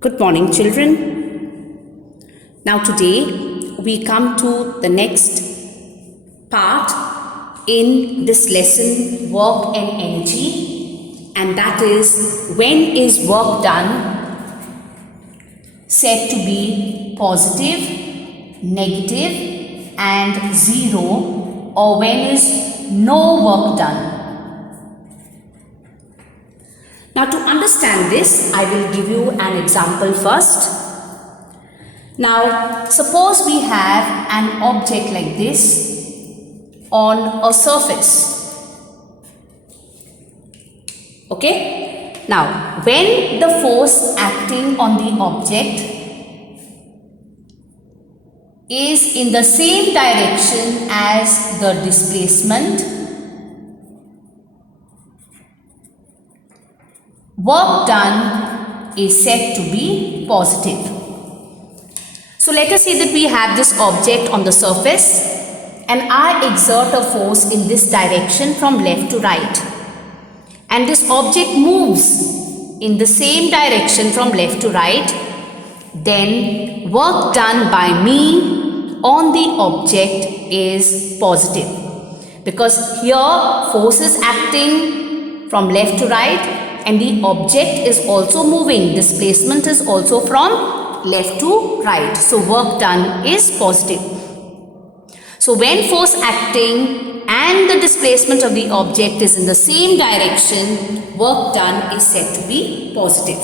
Good morning, children. Now today we come to the next part in this lesson, work and energy, and that is, when is work done said to be positive, negative and zero, or when is no work done? Now to understand this, I will give you an example first. Now suppose we have an object like this on a surface. Okay? Now when the force acting on the object is in the same direction as the displacement, work done is said to be positive. So let us say that we have this object on the surface and I exert a force in this direction from left to right, and this object moves in the same direction from left to right, then work done by me on the object is positive, because here force is acting from left to right and the object is also moving. Displacement is also from left to right. So work done is positive. So when force acting and the displacement of the object is in the same direction, work done is said to be positive.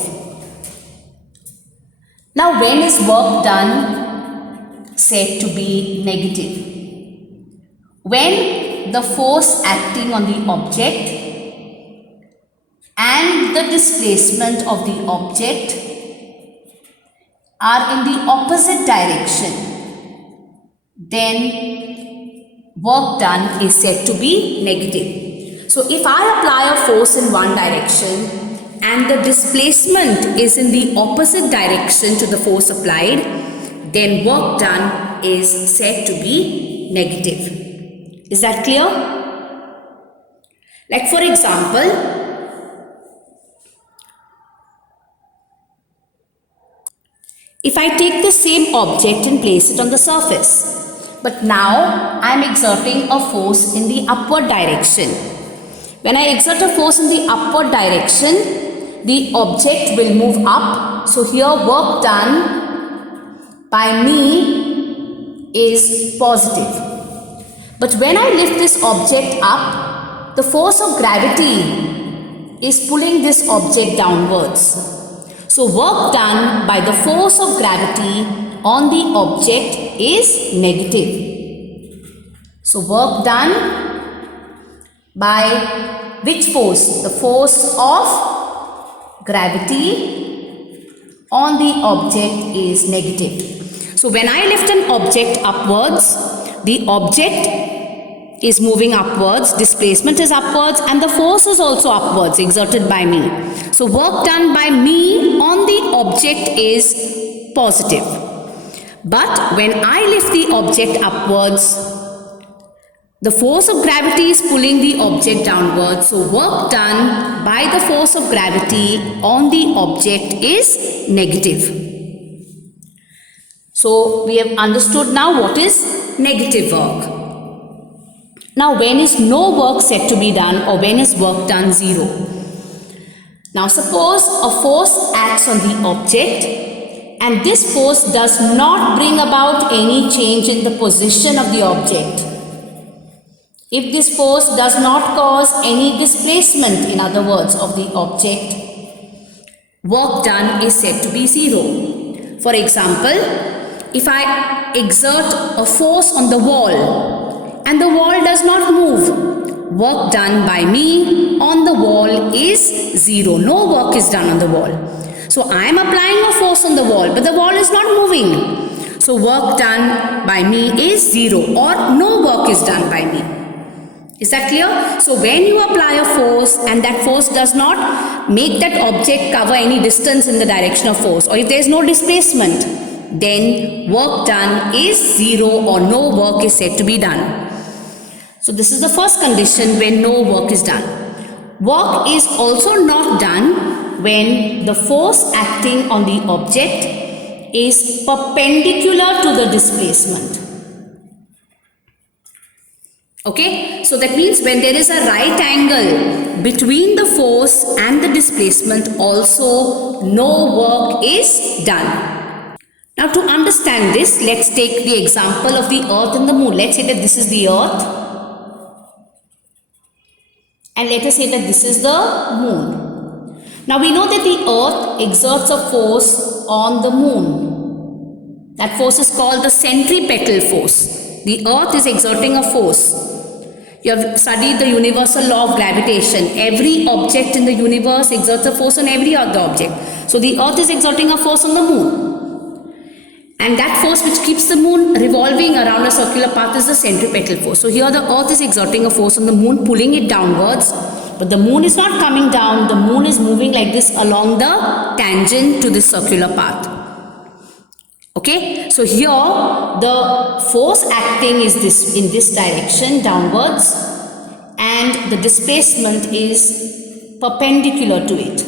Now when is work done said to be negative? When the force acting on the object and the displacement of the object are in the opposite direction, then work done is said to be negative. So if I apply a force in one direction and the displacement is in the opposite direction to the force applied, then work done is said to be negative. Is that clear? Like for example, if I take the same object and place it on the surface, but now I am exerting a force in the upward direction. When I exert a force in the upward direction, the object will move up. So here work done by me is positive. But when I lift this object up, the force of gravity is pulling this object downwards. So work done by the force of gravity on the object is negative. So work done by which force? The force of gravity on the object is negative. So when I lift an object upwards, the object is moving upwards, displacement is upwards, and the force is also upwards exerted by me. So work done by me on the object is positive. But when I lift the object upwards, the force of gravity is pulling the object downwards. So work done by the force of gravity on the object is negative. So we have understood now what is negative work. Now when is no work said to be done, or when is work done zero? Now suppose a force acts on the object and this force does not bring about any change in the position of the object. If this force does not cause any displacement, in other words, of the object, work done is said to be zero. For example, if I exert a force on the wall and the wall does not move, work done by me on the wall is zero. No work is done on the wall. So I am applying a force on the wall, but the wall is not moving. So work done by me is zero, or no work is done by me. Is that clear? So when you apply a force and that force does not make that object cover any distance in the direction of force, or if there is no displacement, then work done is zero, or no work is said to be done. So this is the first condition when no work is done. Work is also not done when the force acting on the object is perpendicular to the displacement. Okay, so that means when there is a right angle between the force and the displacement, also no work is done. Now to understand this, let's take the example of the earth and the moon. Let's say that this is the earth and let us say that this is the moon. Now we know that the earth exerts a force on the moon. That force is called the centripetal force. The earth is exerting a force. You have studied the universal law of gravitation. Every object in the universe exerts a force on every other object. So the earth is exerting a force on the moon. And that force which keeps the moon revolving around a circular path is the centripetal force. So here the earth is exerting a force on the moon, pulling it downwards. But the moon is not coming down. The moon is moving like this along the tangent to this circular path. Okay, so here the force acting is this in this direction downwards and the displacement is perpendicular to it.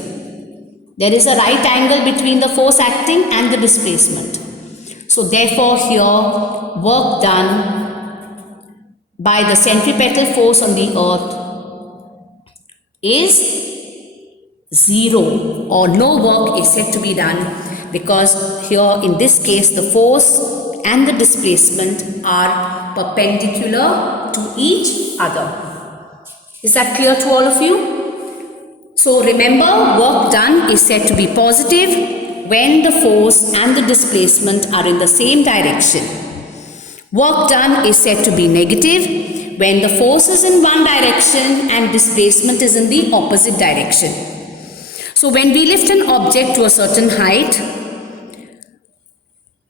There is a right angle between the force acting and the displacement. So therefore here work done by the centripetal force on the earth is 0 or no work is said to be done, because here in this case the force and the displacement are perpendicular to each other. Is that clear to all of you? So remember, work done is said to be positive when the force and the displacement are in the same direction. Work done is said to be negative when the force is in one direction and displacement is in the opposite direction. So when we lift an object to a certain height,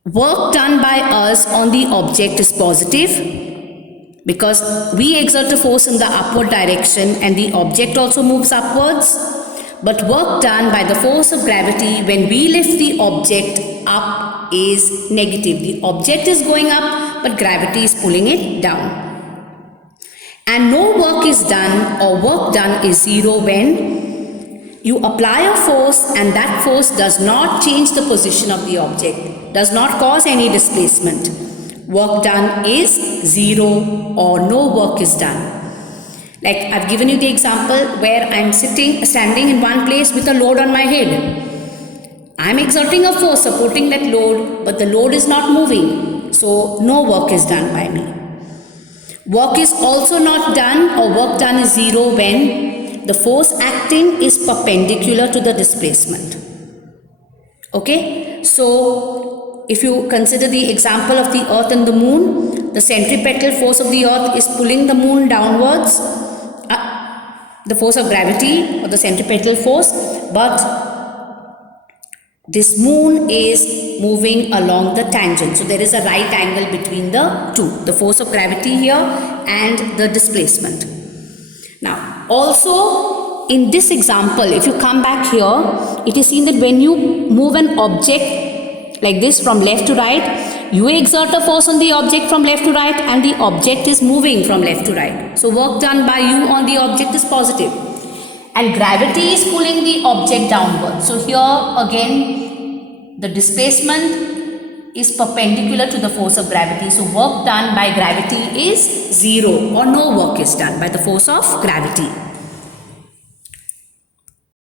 work done by us on the object is positive because we exert a force in the upward direction and the object also moves upwards. But work done by the force of gravity when we lift the object up is negative. The object is going up but gravity is pulling it down. And no work is done or work done is 0 when you apply a force and that force does not change the position of the object, does not cause any displacement. Work done is 0 or no work is done. Like I've given you the example where I'm standing in one place with a load on my head. I'm exerting a force supporting that load, but the load is not moving. So no work is done by me. Work is also not done or work done is 0 when the force acting is perpendicular to the displacement. Okay, so if you consider the example of the earth and the moon, the centripetal force of the earth is pulling the moon downwards, the force of gravity or the centripetal force, but this moon is moving along the tangent. So there is a right angle between the two, the force of gravity here and the displacement. Now also in this example, if you come back here, it is seen that when you move an object like this from left to right, you exert a force on the object from left to right and the object is moving from left to right. So work done by you on the object is positive. And gravity is pulling the object downward. So here again the displacement is perpendicular to the force of gravity. So work done by gravity is 0 or no work is done by the force of gravity.